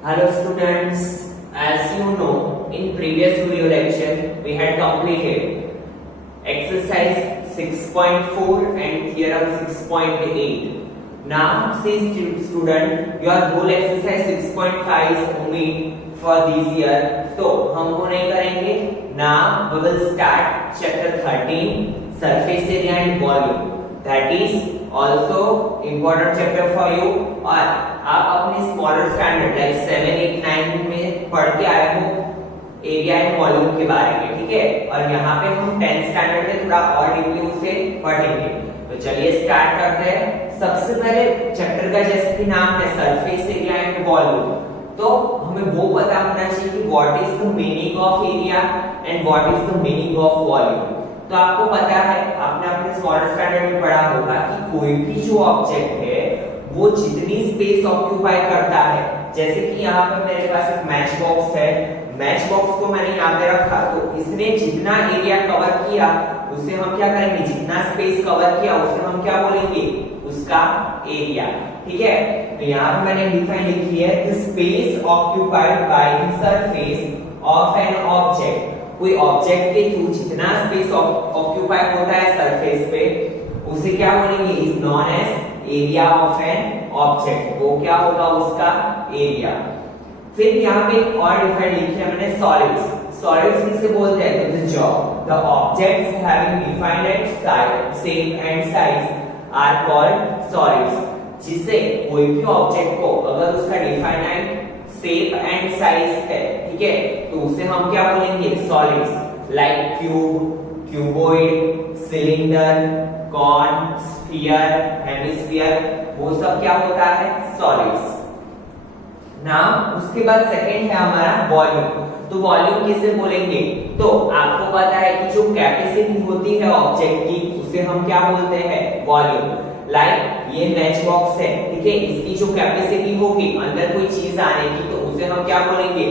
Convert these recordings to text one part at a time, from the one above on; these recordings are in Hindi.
Hello students, as you know, in previous video lecture we had completed exercise 6.4 and theorem 6.8. Now see student, your whole exercise 6.5 is only for this year, तो हम वो नहीं करेंगे. Now we will start chapter 13 surface area and volume. That is also important chapter for you. और आप अपने स्मॉलर स्टैंडर्ड लाइक 7, 8, 9 में पढ़ के आए हो एरिया एंड वॉल्यूम के बारे में, ठीक है. और यहाँ पे हम 10th स्टैंडर्ड में थोड़ा और डीपली उसे पढ़ेंगे. तो चलिए स्टार्ट करते हैं. सबसे पहले चैप्टर का जैसे कि नाम है सरफेस एरिया एंड वॉल्यूम, तो हमें वो पता होना चाहिए कि what is the meaning of area and what is the meaning of volume. तो आपको पता है, आपने अपने स्मॉलर स्टैंडर्ड में पढ़ा होगा कि कोई भी जो ऑब्जेक्ट है वो जितनी स्पेस ऑक्यूपाई करता है, जैसे कि यहाँ पर मेरे पास एक मैच बॉक्स है, मैच बॉक्स को मैंने यहाँ पे रखा, तो इसने जितना एरिया कवर किया उसे हम क्या करेंगे, जितना स्पेस कवर किया उसे हम क्या बोलेंगे, उसका एरिया. ठीक है. तो यहाँ पे मैंने डिफाइन लिखी है the space occupied by the surface of an object. कोई ऑब्जेक्ट के थ्रू जितना स्पेस ऑक्यूपाई होता है सरफेस पे उसे क्या बोलेंगे, is known as area of an object. वो क्या होगा, उसका एरिया. फिर यहाँ पे एक और डिफाइन लिखी है मैंने सॉलिड्स. सॉलिड्स किसे बोलते हैं, the job the objects having defined shape and size are called solids. जिससे कोई भी ऑब्जेक्ट को अगर उसका डिफाइंड शेप एंड साइज है, ठीक है, तो उसे हम क्या बोलेंगे, solids. Like cube, cuboid, cylinder, cone, sphere, hemisphere, वो सब क्या होता है, सॉलिड्स. नाउ उसके बाद सेकंड है हमारा वॉल्यूम. तो वॉल्यूम किसे बोलेंगे, तो आपको पता है कि जो कैपेसिटी होती है ऑब्जेक्ट की उसे हम क्या बोलते हैं, वॉल्यूम. लाइक ये मैच बॉक्स है, ठीक है, इसकी जो कैपेसिटी होगी अंदर कोई चीज आने की, तो उसे हम क्या बोलेंगे,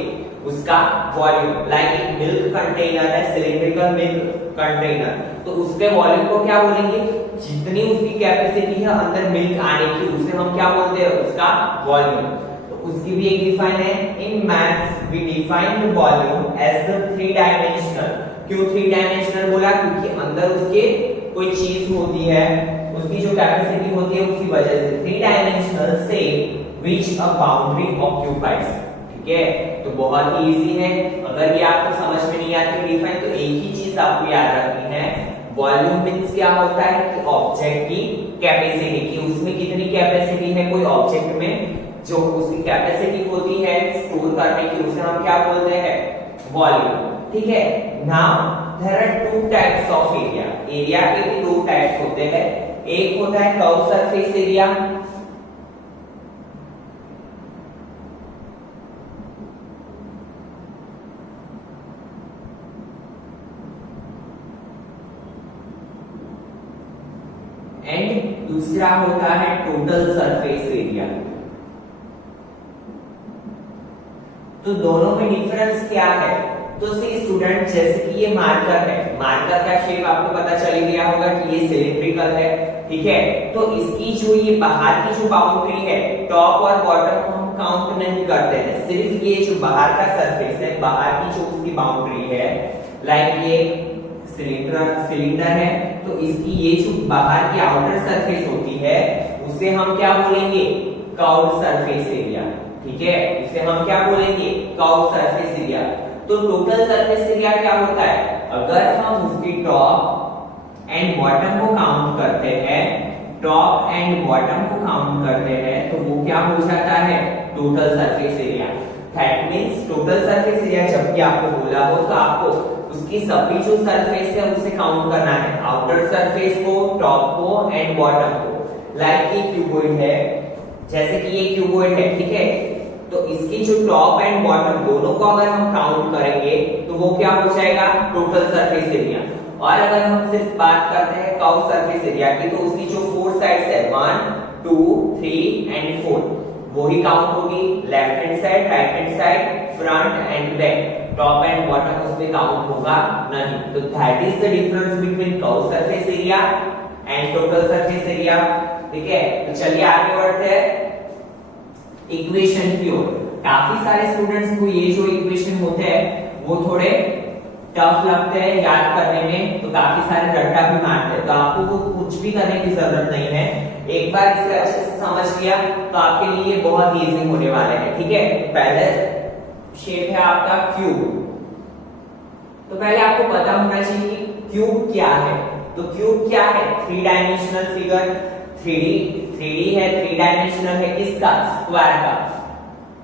उसका वॉल्यूम. लाइक एक मिल्क कंटेनर है, सिलिंड्रिकल मिल्क कंटेनर, तो उसके वॉल्यूम को क्या बोलेंगे, जितनी उसकी कैपेसिटी है अंदर मिल्क आने की उसे हम क्या बोलते हैं, उसका वॉल्यूम. तो उसकी भी एक डिफाइन है. In maths we define the volume as the 3 dimensional. क्यों 3 डायमेंशनल बोला, क्योंकि अंदर उसके कोई चीज होती है, उसकी जो कैपेसिटी होती है उसकी वजह से 3 डायमेंशनल से व्हिच अ बाउंड्री ऑक्यूपाइज. ठीक है. तो बहुत ही इजी है. अगर ये आपको समझ में नहीं आती डिफाइन, तो एक ही चीज आपको याद रखनी है, वॉल्यूम मींस क्या होता है कि ऑब्जेक्ट की कैपेसिटी की, उसमें कितनी कैपेसिटी है कोई ऑब्जेक्ट में, जो उसकी कैपेसिटी होती है स्टोर करने की, उसे हम क्या बोलते हैं, वॉल्यूम. ठीक है. Now there are 2 types of area. Area के भी 2 टाइप्स होते हैं. एक होता है कर्व सरफेस एरिया, एंड दूसरा होता है टोटल सरफेस एरिया. तो दोनों में डिफरेंस क्या है, तो सी स्टूडेंट, जैसे कि ये मार्कर है, मार्कर का शेप आपको पता चल गया होगा कि ये सिलिंड्रिकल है, ठीक है. तो इसकी जो ये बाहर की जो बाउंड्री है, टॉप और बॉटम को हम काउंट नहीं करते हैं, सिर्फ ये जो बाहर का सरफेस है, बाहर की जो उसकी बाउंड्री है, लाइक ये सिलेंडर है, तो इसकी ये जो बाहर की आउटर सरफेस होती है उसे हम क्या बोलेंगे, कर्व्ड सरफेस एरिया. ठीक है. इसे हम क्या बोलेंगे, कर्व्ड सरफेस एरिया. तो टोटल सरफेस एरिया क्या होता है, अगर हम उसकी टॉप एंड बॉटम को काउंट करते हैं, टॉप एंड बॉटम को काउंट करते हैं, तो वो क्या हो जाता है, total surface area. That means total surface area जब भी आपको बोला हो तो आपको उसकी सभी जो सरफेस है उसे काउंट करना है, आउटर सरफेस को, टॉप को एंड बॉटम को. लाइक ये क्यूबॉइड है, जैसे कि ये क्यूबॉइड है, ठीक है, तो इसकी जो टॉप एंड बॉटम दोनों को अगर हम काउंट करेंगे तो वो क्या हो जाएगा, टोटल सरफेस एरिया. और अगर हम सिर्फ बात करते हैं कर्व सरफेस एरिया की, तो उसकी जो 4 साइड्स है 1, 2, 3 एंड 4, वो ही काउंट होगी. Left hand side, right hand side, front end back, top and bottom उसमें काउंट होगा नहीं. तो that is the difference between curve surface area and total surface area. ठीक है. तो चलिए आगे बढ़ते हैं इक्वेशन की ओर. काफी सारे स्टूडेंट्स को ये जो इक्वेशन होते हैं वो थोड़े टफ लगते हैं याद करने में, तो काफी सारे रट्टा भी मारते हैं, तो आपको वो कुछ भी करने की जरूरत नहीं है। एक बार इसे अच्छे से समझ लिया तो आपके लिए ये बहुत इजी होने वाले हैं। ठीक है, पहले शेप है आपका क्यूब। तो पहले आपको पता होना चाहिए कि क्यूब क्या है। तो क्यूब क्या है? 3 डायमेंशनल फिगर। 3D है, 3 डायमेंशनल है, किसका? स्क्वायर का।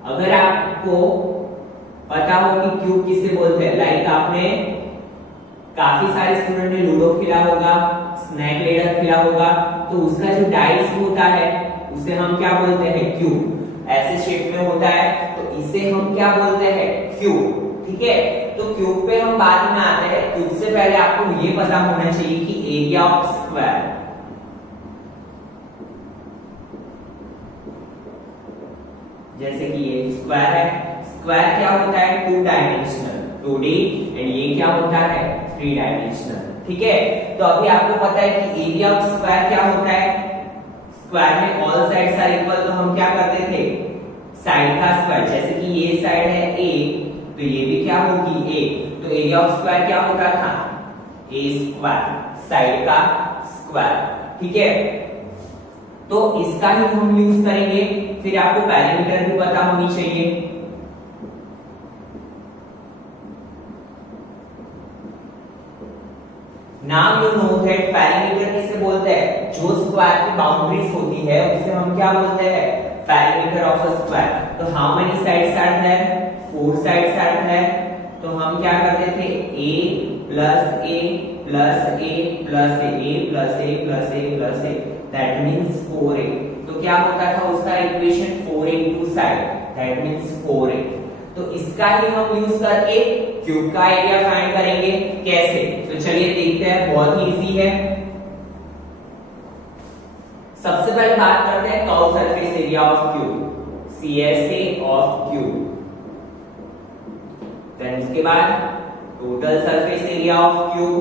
अगर आपको पता हो कि क्यूब किसे बोलते हैं, लाइक आपने काफी सारे स्टूडेंट ने लूडो खेला होगा, स्नैक लेडर खेला होगा, तो उसका जो डाइस होता है उसे हम क्या बोलते हैं? क्यूब। ऐसे शेप में होता है तो इसे हम क्या बोलते हैं? क्यूब। ठीक है, तो क्यूब पे हम बाद में आते हैं। क्यूब से पहले आपको ये पता होना चाहिए कि एरिया ऑफ स्क्वायर, जैसे कि ये स्क्वायर है, स्क्वायर क्या होता है? 2 डायमेंशनल 2D, एंड ये क्या होता है? 3 डायमेंशनल। ठीक है, तो अभी आपको पता है कि एरिया ऑफ स्क्वायर क्या होता है? स्क्वायर में ऑल साइड्स आर इक्वल, तो हम क्या करते थे? साइड का स्क्वायर, जैसे कि ये साइड है a, तो ये भी क्या होगी? a, तो एरिया ऑफ स्क्वायर क्या होता था? a स्क्वायर, साइड का स्क्वायर। ठीक है, तो इसका ही हम यूज करेंगे। फिर आपको पैरामीटर भी पता होनी चाहिए। Now you know that parameter किसे बोलते हैं? जो स्क्वायर की बाउंड्रीज होती है उसे हम क्या बोलते हैं? Parameter of a square. तो how many sides are there? 4 sides are there. तो हम क्या करते थे? a plus a plus a plus a plus a plus a plus a, that means 4a। तो क्या होता था उसका equation? 4 into side, that means 4a। तो इसका ही हम यूज करके क्यूब का एरिया फाइंड करेंगे। कैसे? तो चलिए देखते हैं, बहुत ही इजी है। सबसे पहले बात करते हैं curve surface area of cube, CSA of cube. Then उसके बाद total surface area of cube,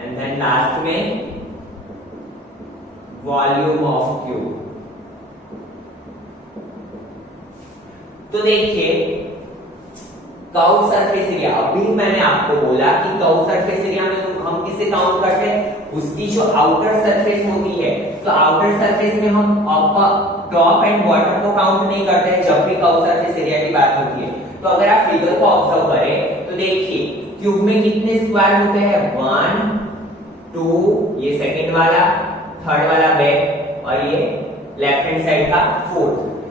and then last में वॉल्यूम ऑफ क्यूब। तो देखिए कर्व सरफेस एरिया, अभी मैंने आपको बोला कि कर्व सरफेस एरिया में हम किसे काउंट करते हैं? उसकी जो आउटर सरफेस होती है। तो आउटर सरफेस में हम टॉप एंड बॉटम को काउंट नहीं करते हैं जब भी कर्व सरफेस एरिया की बात होती है। तो अगर आप फिगर को ऑब्जर्व करें तो देखिए क्यूब में कितने स्क्वायर होते हैं? 1 2, ये सेकंड वाला, थर्ड वाला बैक, और ये लेफ्ट हैंड साइड का 4।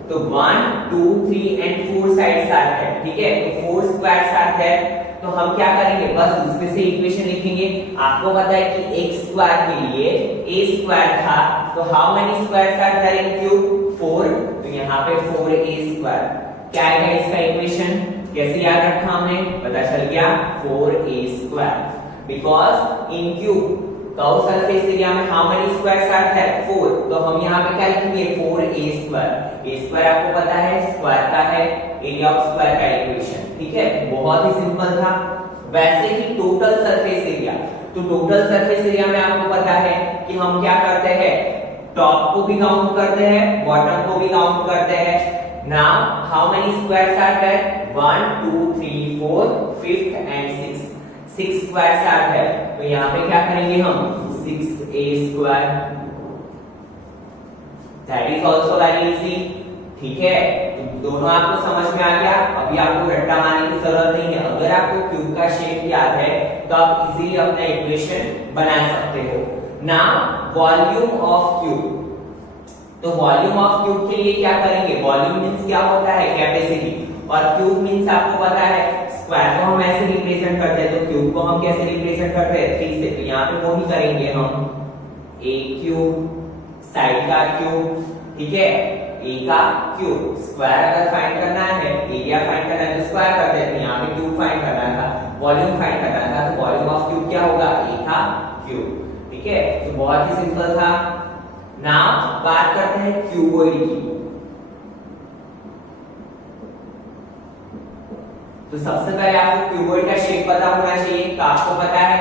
तो 1 2 3 एंड 4 साइड्स आते हैं। ठीक है, तो 4 स्क्वायर्स आते हैं। तो हम क्या करेंगे? बस इसमें से इक्वेशन लिखेंगे। आपको पता है कि एक स्क्वायर के लिए a स्क्वायर था, तो how many squares are there in cube? 4। तो यहाँ पे 4a स्क्वायर। क्या आएगा इसका इक्वेशन? कैसे याद रखा हमने? पता चल गया 4a square, because in cube curve surface area में how many squares are there? 4। तो हम यहाँ पे क्या लिखेंगे? 4a square. a स्क्वायर आपको पता है स्क्वायर का है, एरिया ऑफ स्क्वायर का इक्वेशन। ठीक है, बहुत ही सिंपल था। वैसे ही टोटल सरफेस एरिया, तो टोटल सरफेस एरिया में आपको पता है कि हम क्या करते हैं? टॉप को भी काउंट करते हैं, बॉटम को भी काउंट करते हैं। Now how many squares are there? 1 2 3 4, 5th and 6th, 6 squares are there. तो यहाँ पे क्या करेंगे हम? 6a square. That is also very easy. ठीक है, तो दोनों आपको समझ में आ गया। अभी आपको रट्टा मारने की जरूरत नहीं है। अगर आपको क्यूब का शेप याद है तो आप इजीली अपना इक्वेशन बना सकते हो। Now volume of cube. तो वॉल्यूम ऑफ क्यूब के लिए क्या करेंगे? वॉल्यूम मींस क्या होता है? कैपेसिटी, और क्यूब मींस आपको पता है स्क्वायर को हम ऐसे रिप्रेजेंट करते हैं, तो क्यूब को हम कैसे रिप्रेजेंट करते हैं? 3 से। तो यहाँ पे वो ही करेंगे हम, a क्यूब, साइड का क्यूब। ठीक है, a का क्यूब। स्क्वायर अगर फाइंड करना है, एरिया फाइंड करना है तो स्क्वायर करते हैं। तो यहाँ पे क्यूब फाइंड करना था, वॉल्यूम फाइंड करना था, तो वॉल्यूम ऑफ क्यूब क्या होगा? a का क्यूब। ठीक है, तो बहुत ही सिंपल था। नाउ बात करते हैं क्यूबॉइड की। तो सबसे पहले आपको क्यूबॉइड का शेप पता होना चाहिए। तो आपको पता है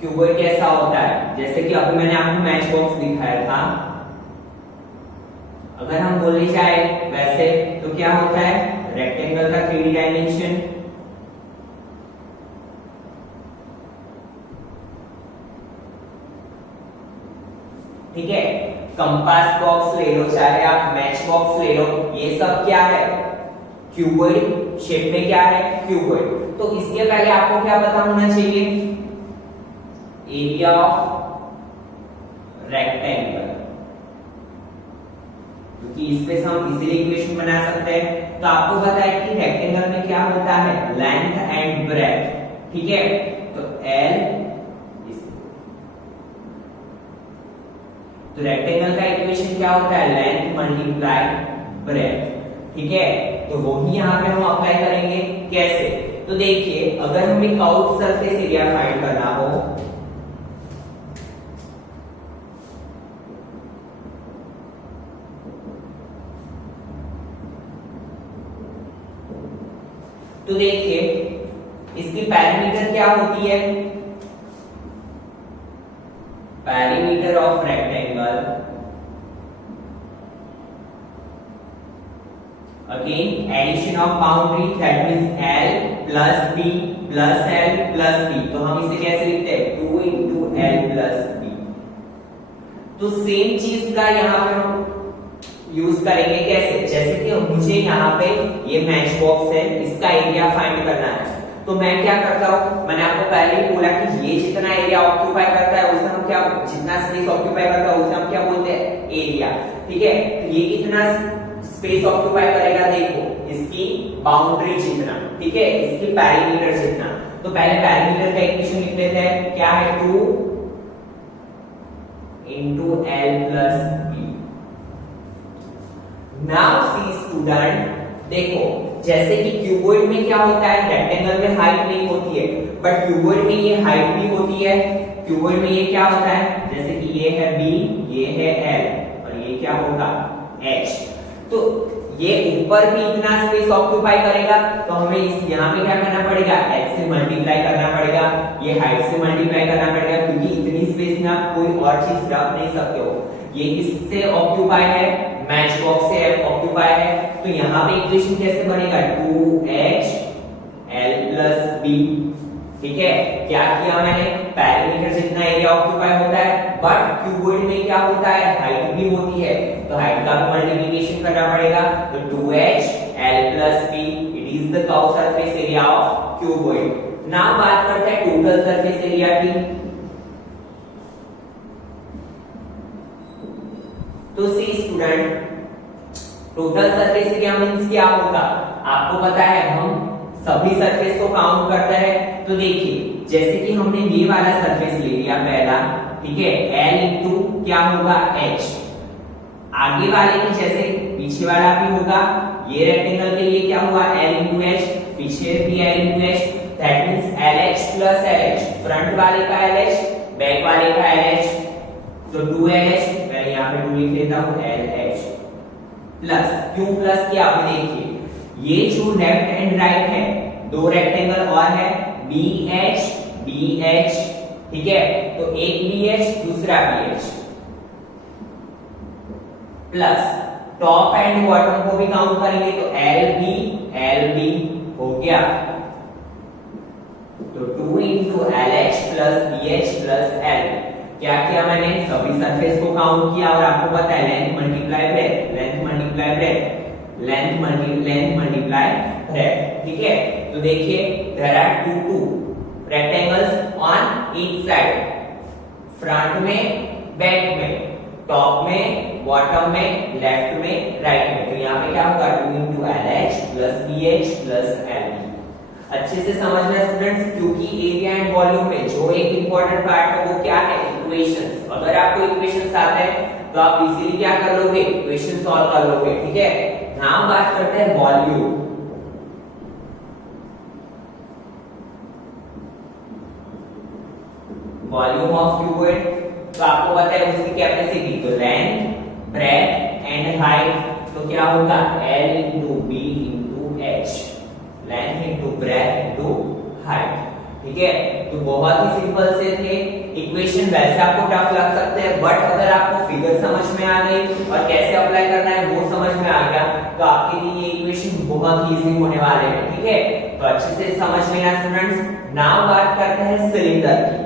क्यूबॉइड कैसा होता है? जैसे कि अभी मैंने आपको मैच बॉक्स दिखाया था, अगर हम बोलने जाए वैसे ऐसे तो क्या होता है रेक्टेंगल का 3D डायमेंशन। ठीक है, कंपास बॉक्स ले लो चाहे आप मैच बॉक्स ले लो, ये सब क्या है क्यूबॉइड शेप में क्या है क्यूबॉइड। तो इसके पहले आपको क्या पता होना चाहिए एरिया ऑफ रेक्टेंगल, क्योंकि इस पे से हम इजीली इक्वेशन बना सकते हैं। तो आपको पता है कि रेक्टेंगल में क्या होता है लेंथ एंड ब्रेथ। ठीक है, तो L तो रेक्टेंगल का इक्वेशन क्या होता है लेंथ मल्टीप्लाई ब्रेथ। ठीक है, तो वही यहां पे हम अप्लाई करेंगे। कैसे, तो देखिए अगर हमें कर्व्ड सरफेस एरिया फाइंड करना हो तो देखिए इसकी पैरामीटर क्या होती है perimeter of rectangle again addition of boundary that means L plus B plus L plus B। तो हम इसे कैसे लिखते हैं 2 into L प्लस B। तो सेम चीज का यहाँ पे हम यूज करेंगे कैसे, जैसे कि मुझे यहाँ पे ये मैच बॉक्स है इसका एरिया फाइंड करना है। तो मैं क्या करता हूँ मैंने आपको पहले ही बोला कि ये जितना एरिया ऑक्यूपाई करता है उसे हम क्या जितना स्पेस ऑक्यूपाई करता है उसे हम क्या बोलते हैं एरिया। ठीक है, ये कितना स्पेस ऑक्यूपाई करेगा देखो इसकी बाउंड्री जितना। ठीक है, इसकी पैरीमीटर जितना। तो पहले पैरीमीटर का इक्वेशन लिख लेते हैं क्या है 2 into L plus B। Now see student देखो जैसे कि क्यूबॉइड में क्या होता है रेक्टेंगल में हाइट नहीं होती है बट क्यूबॉइड में ये हाइट भी होती है। क्यूबॉइड में ये क्या होता है जैसे कि ये है B ये है L और ये क्या होगा H। तो ये ऊपर भी इतना स्पेस ऑक्यूपाई करेगा तो हमें इस यहाँ पे क्या करना पड़ेगा H से मल्टीप्लाई करना पड़ेगा, ये हाइट से मल्टीप्लाई करना पड़ेगा क्योंकि इतनी स्पेस में आप कोई और चीज रख नहीं सकते हो। ये किससे ऑक्यूपाई है मैच बॉक्स से ऑक्यूपाई है। तो यहाँ पे इक्वेशन कैसे बनेगा 2H L plus B। ठीक है, क्या किया मैंने पैरीमीटर जितना एरिया ऑक्यूपाई होता है बट क्यूबॉइड में क्या होता है हाइट भी होती है तो हाइट का भी मल्टीप्लिकेशन करना पड़ेगा। तो 2H L plus B it is the curve surface area of cuboid. Now बात करते हैं टोटल सरफेस एरिया की। तो see student total surface area means क्या होगा आपको पता है हम सभी सरफेस को काउंट करते हैं। तो देखिए जैसे कि हमने ये वाला सरफेस ले लिया पहला, ठीक है L इंटू क्या होगा H। आगे वाले की जैसे पीछे वाला भी होगा ये रेक्टेंगल के लिए क्या हुआ L इंटू H, पीछे भी L into H that means LH plus LH। Front वाले का LH बैक वाले का LH तो 2LH मैं यहाँ पे 2 लिख लेता हूँ LH प्लस क्यों प्लस किया आप देखिए ये जो लेफ्ट एंड राइट है दो रेक्टेंगल और है BH BH। ठीक है, तो एक BH दूसरा BH plus top and bottom को भी काउंट करेंगे तो LB LB हो गया। तो 2 into LH plus BH plus L। क्या किया मैंने सभी सरफेस को काउंट किया और आपको पता है length multiply breadth length multiply breadth length multiply breadth. ठीक है, तो देखिए there are two rectangles on each side, front में बैक में टॉप में बॉटम में लेफ्ट में राइट में। तो यहाँ पे क्या होगा 2 into LH plus BH plus LB। अच्छे से समझना स्टूडेंट्स क्योंकि एरिया एंड वॉल्यूम में जो एक इंपॉर्टेंट पार्ट है वो क्या है इक्वेशंस। अगर आपको इक्वेशंस आते हैं तो आप इजीली क्या कर लोगे इक्वेशन सॉल्व कर लोगे। ठीक है, नाम बात करते हैं वॉल्यूम। वॉल्यूम ऑफ क्यूबॉइड तो आपको पता है उसकी कैपेसिटी तो लेंथ ब्रेथ एंड हाइट। तो क्या होगा L into B into H length into breadth into height. ठीक है, तो बहुत ही सिंपल से थे इक्वेशन वैसे आपको टफ लग सकते हैं, बट अगर आपको फिगर समझ में आ गई और कैसे अप्लाई करना है वो समझ में आ गया तो आपके लिए ये इक्वेशन बहुत इजी होने वाले हैं। ठीक है, तो अच्छे से समझ लेना स्टूडेंट्स। नाउ बात करते हैं सिलेंडर की।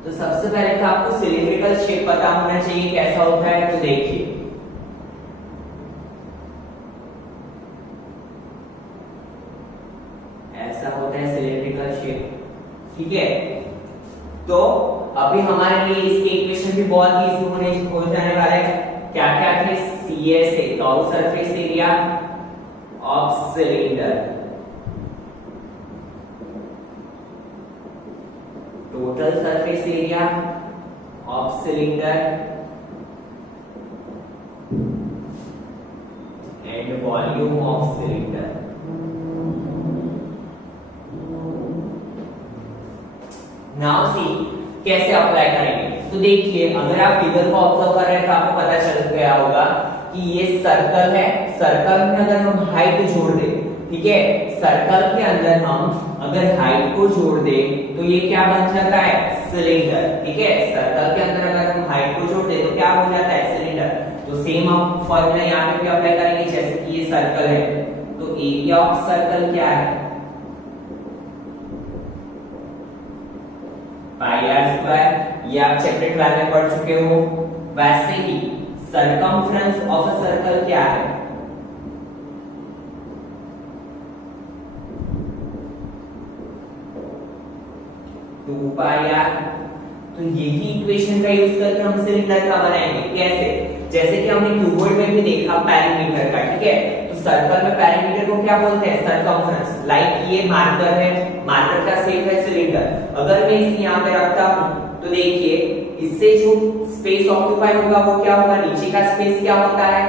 तो सबसे पहले तो आपको सिलिंड्रिकल शेप पता होना चाहिए कैसा होता है। तो देखिए ऐसा होता है सिलिंड्रिकल शेप। ठीक है, तो अभी हमारे लिए इसके इक्वेशन भी बहुत इजी हो जाने वाला है। क्या क्या थे? CSA curve surface area of cylinder, total surface area of cylinder and volume of cylinder। Now see कैसे अप्लाई करेंगे। तो देखिए अगर आप फिगर को ऑब्जर्व कर रहे हैं तो आपको पता चल गया होगा कि ये सर्कल है। सर्कल में अगर हम हाइट जोड़ दें, ठीक है, सर्कल के अंदर हम अगर हाइट को जोड़ दें तो ये क्या बन जाता है? सिलेंडर। ठीक है, सर्कल के अंदर अगर हम हाइट को जोड़ दें तो क्या हो जाता है? सिलेंडर। तो सेम हम फॉर्मूला यहाँ पे भी अप्लाई करेंगे। जैसे कि ये सर्कल है तो एरिया ऑफ सर्कल क्या है? Pi are square. ये आप चैप्टर 12 में पढ़ चुके हो। वैसे ही सरकमफ्रेंस ऑफ अ सर्कल क्या है? 2 पाई आर। तो यही इक्वेशन का यूज करके हम सिलेंडर का बनाएंगे। कैसे? जैसे कि हमने क्यूबॉइड में भी देखा पेरीमीटर का। ठीक है, तो सर्कल में पेरीमीटर को क्या बोलते हैं? सरकमफ्रेंस। लाइक ये मार्कर है, मार्कर का शेप है सिलेंडर। अगर मैं इसे यहाँ पे रखता हूँ तो देखिए इससे जो स्पेस ऑक्यूपाई होगा वो क्या होगा? नीचे का स्पेस क्या होता है?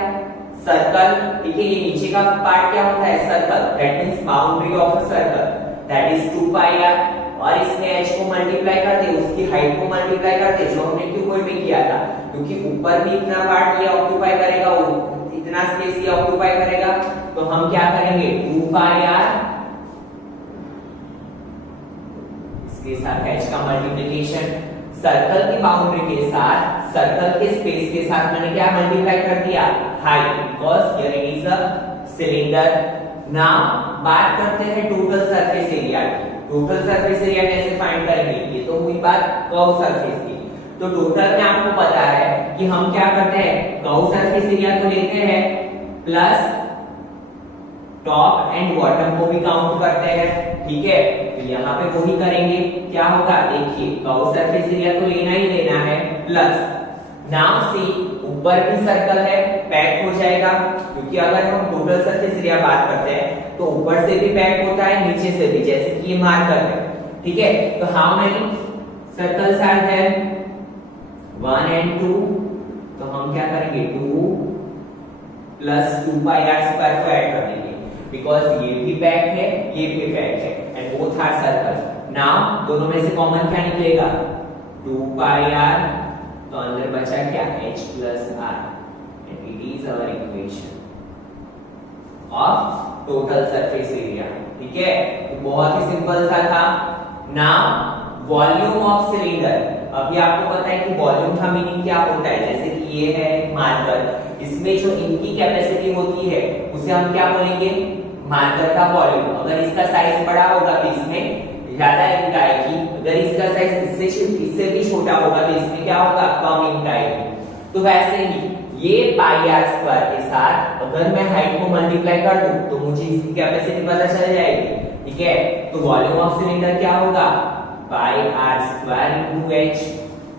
सर्कल। ठीक है, ये नीचे का पार्ट क्या होता है? Circle. That means boundary of a circle, that is 2 pi R. और इसमें h को मल्टीप्लाई कर दे, उसकी हाइट को मल्टीप्लाई कर दे, जो हमने क्यूबॉइड में किया था, क्योंकि ऊपर भी इतना पार्ट ये ऑक्यूपाई करेगा, वो इतना स्पेस ये ऑक्यूपाई करेगा। तो हम क्या करेंगे? 2 पाई आर, इसके साथ h का मल्टीप्लिकेशन, सर्कल की बाउंड्री के साथ, सर्कल के स्पेस के साथ मैंने क्या मल्टीप्लाई कर दिया? Height, because here it is a cylinder. Now बात करते हैं टोटल सरफेस एरिया की। टोटल सरफेस एरिया कैसे फाइंड करेंगे? ये तो हुई बात कर्व सरफेस की। तो टोटल में आपको पता है कि हम क्या करते हैं? कर्व सरफेस एरिया तो लेते हैं प्लस टॉप एंड बॉटम को भी काउंट करते हैं। ठीक है, तो यहाँ पे वही करेंगे। क्या होगा? देखिए कर्व सरफेस एरिया तो लेना ही लेना है, प्लस नाउ सी ऊपर भी सर्कल है, पैक हो जाएगा, क्योंकि अगर हम टोटल सरफेस एरिया बात करते हैं तो ऊपर से भी पैक होता है, नीचे से भी, जैसे कि ये मार्कर है। ठीक है, तो how many circles are there? 1 and 2। तो हम क्या करेंगे? 2 प्लस 2 पाई आर स्क्वायर को ऐड कर देंगे, बिकॉज ये भी पैक है, ये भी पैक है, and both are circle. Now दोनों में से कॉमन क्या निकलेगा? 2 पाई आर, तो अंदर बचा क्या? h plus are, and it is our equation of total surface area. ठीक है, तो बहुत ही सिंपल सा था। Now volume of cylinder. अभी आपको पता है कि वॉल्यूम का मीनिंग क्या होता है। जैसे कि ये है मार्कर, इसमें जो इनकी कैपेसिटी होती है उसे हम क्या बोलेंगे? मार्कर का वॉल्यूम। अगर इसका साइज बड़ा होगा तो इसमें ज्यादा इंक आएगी, अगर इसका साइज इससे भी छोटा होगा तो इसमें क्या होगा? कम इंक आएगी। तो वैसे ही ये पाई आर स्क्वायर के साथ अगर मैं हाइट को मल्टीप्लाई कर दूं तो मुझे इसकी कैपेसिटी पता चल जाएगी। ठीक है, तो वॉल्यूम ऑफ सिलेंडर क्या होगा? पाई आर स्क्वायर इनटू h।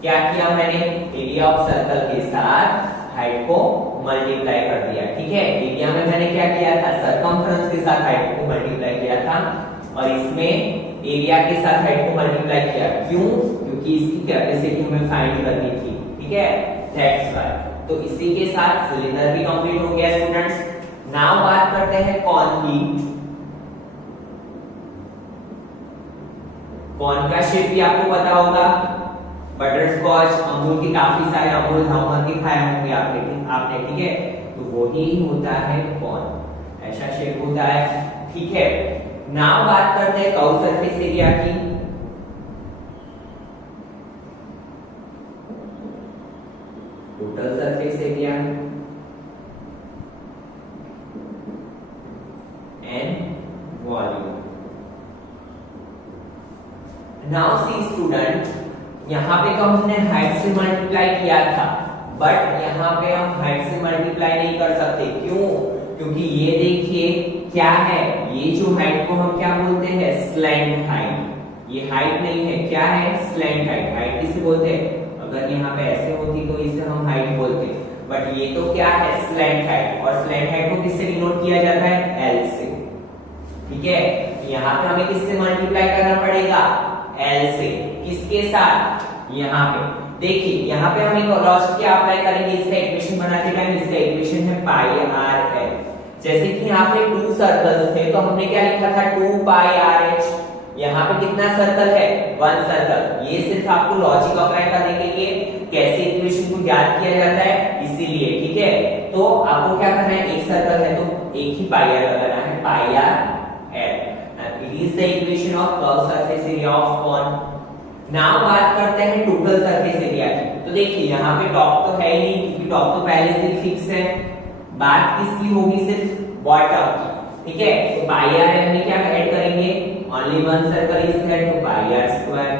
क्या किया मैंने? एरिया ऑफ सर्कल के साथ हाइट को मल्टीप्लाई कर दिया। ठीक है, एरिया में मैंने क्या किया था? सरकमफ्रेंस के साथ हाइट को मल्टीप्लाई किया था, और इसमें एरिया के साथ हाइट को मल्टीप्लाई किया। क्यों? क्योंकि इसकी कैपेसिटी हमें फाइंड करनी थी, ठीक है, दैट्स व्हाई। तो इसी के साथ सिलेंडर भी कंप्लीट हो गया स्टूडेंट्स। नाउ बात करते हैं कॉन की। कॉन का शेप भी आपको पता होगा, बटरस्कॉच, अमूल के काफी सारे अमूल धामर के खाए होंगे आपने, ठीक है, तो वही होता है कॉन, ऐसा शेप होता है, ठीक है। नाउ बात करते हैं कर्व सरफेस एरिया की। Total surface area and volume. Now see student, यहाँ पे तो हमने हाइट से मल्टीप्लाई किया था, बट यहाँ पे हम हाइट से मल्टीप्लाई नहीं कर सकते। क्यों? क्योंकि ये देखिए क्या है, ये जो हाइट को हम क्या बोलते हैं, स्लैंट हाइट। ये हाइट नहीं है, क्या है, स्लैंट हाइट। हाइट किसे बोलते हैं? अगर यहाँ पे ऐसे होती तो इसे हम हाइट बोलते हैं, बट ये तो क्या है, स्लैंट हाइट। और स्लैंट हाइट को किससे डिनोट किया जाता है, एल से, ठीक है। यहाँ पे हमें किससे मल्टीप्लाई करना पड़ेगा, एल से। किसके साथ? यहाँ पे देखिए, यहाँ पे हम एक लॉजिक क्या अप्लाई करेंगे, इसका इक्वेशन बनाते टाइम। इसका इक्वेशन है पाई आर एल। जैसे कि यहाँ पे 2 सर्कल्स थे, तो हमने क्या लिखा था, 2 पाई आर एच। यहाँ पे कितना सर्कल है, 1 सर्कल। ये सिर्फ आपको लॉजिक अप्लाई करने के लिए, कैसे इक्वेशन को याद किया जाता है, इसीलिए, ठीक है। तो आपको क्या करना है, एक सर्कल है तो एक ही पाई आर लगाना है, pi r l. It is the equation of curve surface area of cone. Now बात करते हैं टोटल सरफेस एरिया की। तो देखिए यहाँ पे टॉप तो है ही नहीं, क्योंकि टॉप तो पहले से फिक्स है। बात किसकी होगी, सिर्फ बॉटम की, ठीक है। तो पाई आर एल में क्या ऐड करेंगे, ओनली 1 सर्कल इज देयर, तो pi are square.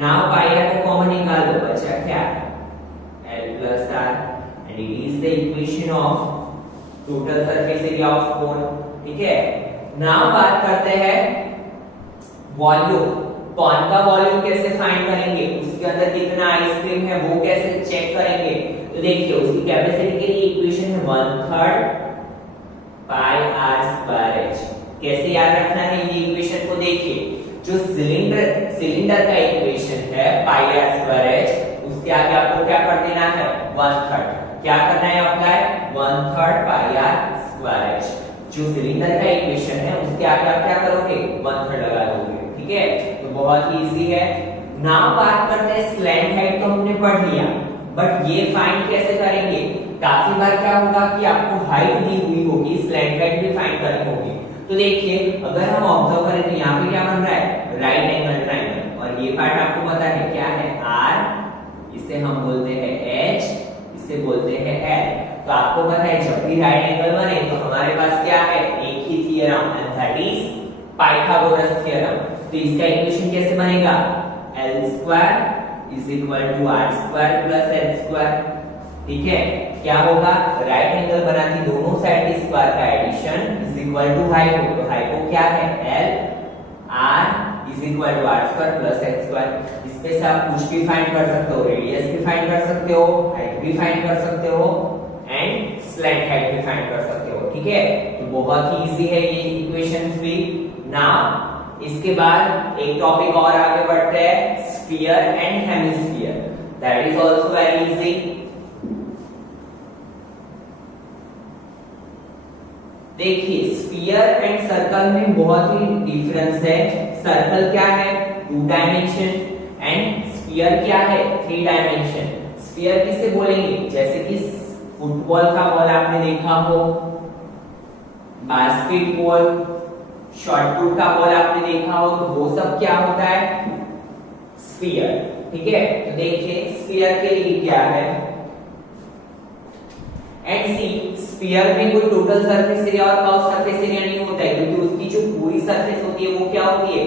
Now pi r को कॉमन निकाल दो, बचा क्या, l plus are, and it is the equation of total surface area of cone, ठीक है। नाउ बात करते हैं वॉल्यूम। कॉन का वॉल्यूम कैसे फाइंड करेंगे, उसके अंदर कितना आइसक्रीम है वो कैसे चेक करेंगे। तो देखिए उसकी कैपेसिटी के लिए इक्वेशन है 1/3 पाई आर स्क्वायर एच। कैसे याद रखना है ये इक्वेशन को, देखिए जो सिलेंडर का इक्वेशन है पाई आर स्क्वायर एच, उसके आगे आपको क्या कर देना है, 1/3। क्या करना है आपका, 1/3 पाई आर स्क्वायर एच। जो सिलेंडर का इक्वेशन है उसके आगे आप क्या करोगे, 1/3 लगा दोगे, ठीक है। तो बहुत ही इजी है। नाउ बात करते हैं स्लैंट हाइट, तो हमने पढ़ लिया, बट ये फाइंड कैसे करेंगे। काफी बार क्या होगा कि आपको हाइट दी हुई होगी, स्लैंट हाइट भी फाइंड करनी होगी। तो देखिए अगर हम ऑब्जर्व करें तो यहाँ पे क्या बन रहा है, राइट एंगल ट्रायंगल, और ये पार्ट आपको पता है क्या है, आर, इसे हम बोलते हैं एच, इसे बोलते हैं एल। तो आपको पता है जब भी राइट एंगल बने तो हमारे पास क्या है, एक ही theorem, and that is Pythagoras theorem. तो इसका इक्वेशन कैसे बनेगा, l square is equal to are square plus l square, ठीक है। क्या होगा, राइट एंगल बनाती दोनों साइड के स्क्वायर का addition is equal to hypo. तो हाइपो क्या है, L R is equal to are square plus X square. इसमें से आप कुछ भी फाइंड कर सकते हो, रेडियस भी फाइंड कर सकते हो, हाइट भी फाइंड कर सकते हो, एंड स्लैंट हाइट भी फाइंड कर सकते हो, ठीक है। तो बहुत ही इजी है ये इक्वेशंस भी। नाउ इसके बाद एक टॉपिक और आगे बढ़ते हैं, sphere and hemisphere, that is also very easy. देखिए स्फीयर एंड सर्कल में बहुत ही डिफरेंस है। सर्कल क्या है, 2 डायमेंशन, एंड स्फीयर क्या है, 3 डायमेंशन। स्फीयर किसे बोलेंगे, जैसे कि फुटबॉल का बॉल आपने देखा हो, बास्केटबॉल, शॉटपुट का बॉल आपने देखा हो, तो वो सब क्या होता है, स्फीयर, ठीक है। तो देखिए स्फीयर के लिए क्या है, एंड सी स्फीयर में कोई टोटल सरफेस एरिया और कर्व सरफेस एरिया नहीं होता है, क्योंकि उसकी जो पूरी सरफेस होती है वो क्या होती है,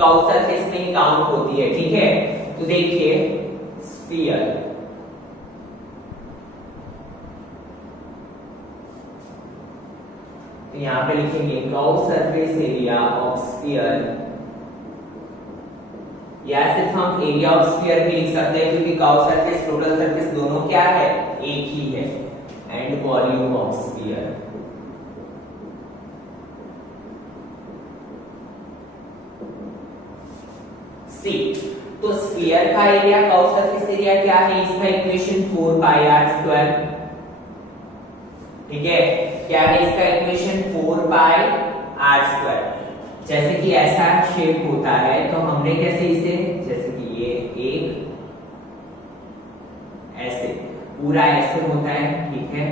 कर्व सरफेस में ही काउंट होती है, ठीक है। तो देखिए स्फीयर, तो यहां पे लिखेंगे curve surface area of sphere, या सिर्फ हम एरिया ऑफ स्फीयर भी लिख सकते हैं, क्योंकि कर्व सरफेस टोटल सरफेस दोनों क्या है, एक ही है, एंड वॉल्यूम ऑफ स्फीयर। सी। तो स्फीयर का एरिया, कर्व सरफेस एरिया क्या है, इसका इक्वेशन 4 पाई आर स्क्वायर। ठीक है, क्या है इसका इक्वेशन 4 पाई आर स्क्वायर। जैसे कि ऐसा शेप होता है तो हमने कैसे इसे, जैसे कि ये एक ऐसे पूरा ऐसे होता है, ठीक है।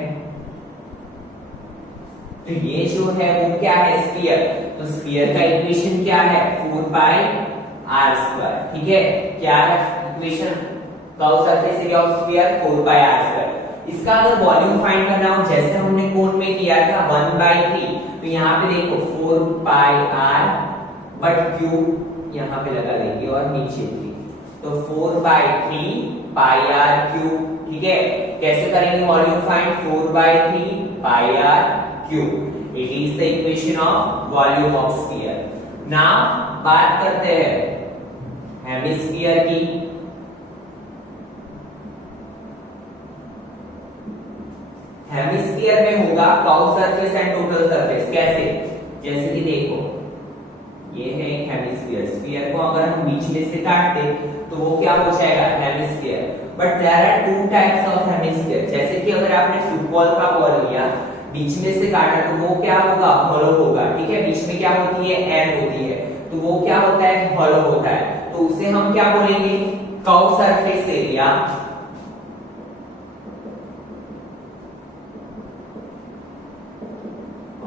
तो ये जो है वो क्या है, स्फीयर। तो स्फीयर का इक्वेशन क्या है, 4 पाई आर स्क्वायर। ठीक है, क्या है equation, curve surface area of sphere 4 pi are square. इसका अगर वॉल्यूम फाइंड करना हो, जैसे हमने कोण में किया था 1/3, तो यहाँ पे देखो 4 पाई आर बट क्यूब यहाँ पे लगा देंगे और नीचे 3, तो 4/3 पाई आर क्यूब। ठीक है, कैसे करेंगे volume find, 4/3 pi R cube. It is the equation of volume of sphere. Now बात करते हैं हेमिस्फीयर की। हेमिस्फीयर में होगा curve surface and total surface. कैसे, जैसे कि देखो ये है एक हेमिस्फीयर, स्फीयर को अगर हम बीच में से काट दे तो वो क्या हो जाएगा, hemisphere. But there are two types of hemisphere. जैसे कि अगर आपने फुटबॉल का बॉल लिया, बीच में से काटा तो वो क्या होगा, हॉलो होगा। ठीक है, बीच में क्या होती है, एयर होती है, तो वो क्या होता है, हॉलो होता है। तो उसे हम क्या बोलेंगे, curve surface area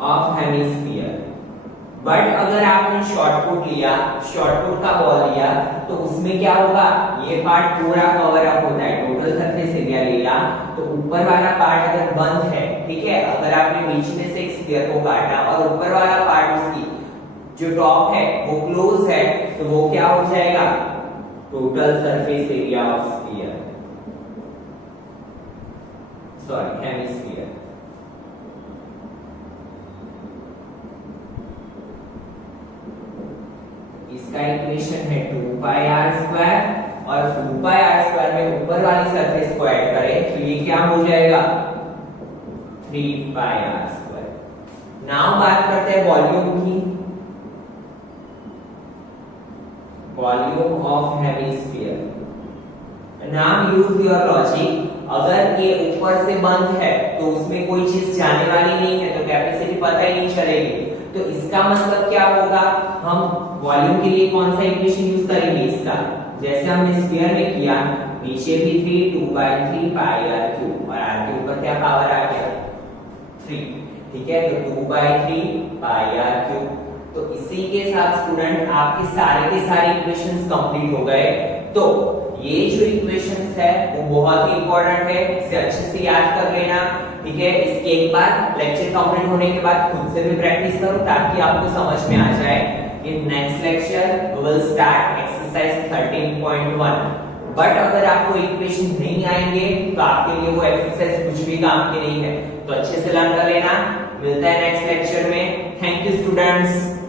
of hemisphere. But अगर आपने शॉर्टपुट लिया, शॉर्टपुट का बॉल लिया, तो उसमें क्या होगा, ये पार्ट पूरा कवर अप होता है, टोटल सरफेस एरिया लिया तो ऊपर वाला पार्ट अगर बंद है, ठीक है, अगर आपने बीच में से एक स्फीयर को काटा और ऊपर वाला पार्ट उसकी जो टॉप है वो क्लोज है, तो वो क्या हो जाएगा, total surface area of sphere, sorry hemisphere. इसका इक्वेशन है 2 पाई आर स्क्वायर और 2 पाई आर स्क्वायर में ऊपर वाली सरफेस को ऐड करें तो ये क्या हो जाएगा, 3 पाई आर स्क्वायर। नाउ बात करते हैं वॉल्यूम की, volume of hemisphere. Now use your logic, अगर ये ऊपर से बंद है तो उसमें कोई चीज जाने वाली नहीं है तो कैपेसिटी पता ही नहीं चलेगी। तो इसका मतलब क्या होगा, हम वॉल्यूम के लिए कौन सा इक्वेशन यूज करेंगे, इसका जैसे हमने स्फीयर में किया, नीचे भी 3 2/3 पाई आर क्यूब और आर के ऊपर क्या पावर आ गया 3। ठीक है, तो 2/3 पाई आर क्यूब। तो इसी के साथ स्टूडेंट आपके सारे के सारे इक्वेशंस कंप्लीट हो गए। तो ये जो इक्वेशंस है वो बहुत ही इंपॉर्टेंट है, इसे अच्छे से याद कर लेना। ठीक है, इसके एक बार लेक्चर कंप्लीट होने के बाद खुद से भी प्रैक्टिस करो ताकि आपको समझ में आ जाए। In next lecture we will start exercise 13.1। But अगर आपको इक्वेशन नहीं आएंगे तो आपके लिए वो एक्सरसाइज कुछ भी काम की नहीं है, तो अच्छे से लर्न कर लेना। मिलता है नेक्स्ट लेक्चर में। Thank you students.